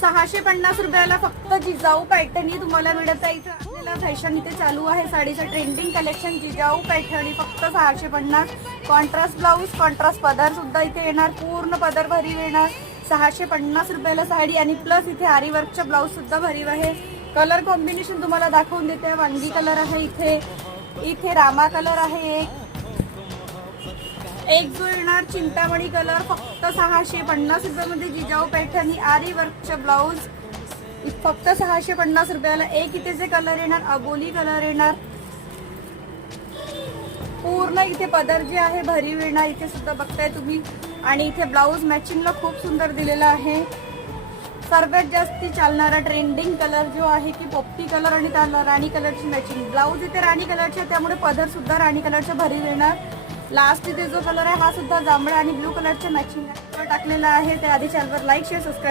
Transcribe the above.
सहाशे पन्नास रुपयाला फक्त जिजाऊ पैठणी तुम्हाला मिळत आहे. इथं आपल्याला फॅशन इथे चालू आहे. साडीचं ट्रेंडिंग कलेक्शन जिजाऊ पैठणी फक्त सहाशे पन्नास कॉन्ट्रास्ट ब्लाऊज कॉन्ट्रास्ट पदर सुद्धा इथे येणार. पूर्ण पदर भरीव येणार. सहाशे पन्नास रुपयाला साडी आणि प्लस इथे आरीवर्कचा ब्लाऊज सुद्धा भरीव आहे. कलर कॉम्बिनेशन तुम्हाला दाखवून देते. वांगी कलर आहे इथे. इथे रामा कलर आहे. एक एक जो येणार चिंतामणी कलर फक्त सहाशे पन्नास रुपयामध्ये जिजाऊ पैठणी आरी वर्कचे ब्लाऊज. फक्त सहाशे पन्नास रुपयाला एक इथे जे कलर येणार अबोली कलर येणार. पूर्ण इथे पदर जे आहे भरीव येणार इथे सुद्धा बघताय तुम्ही. आणि इथे ब्लाऊज मॅचिंगला खूप सुंदर दिलेला आहे. सर्वात जास्ती चालणारा ट्रेंडिंग कलर जो आहे की पोपटी कलर आणि त्याला राणी कलरची मॅचिंग. ब्लाऊज इथे राणी कलरचे त्यामुळे पदर सुद्धा राणी कलरच्या भरीव येणार लास्ट इथे जो कलर आहे हा सुद्धा जांभळा आणि ब्लू कलरचे मॅचिंग टाकलेला आहे. त्या आधी चॅनलवर लाईक शेअर सबस्क्राईब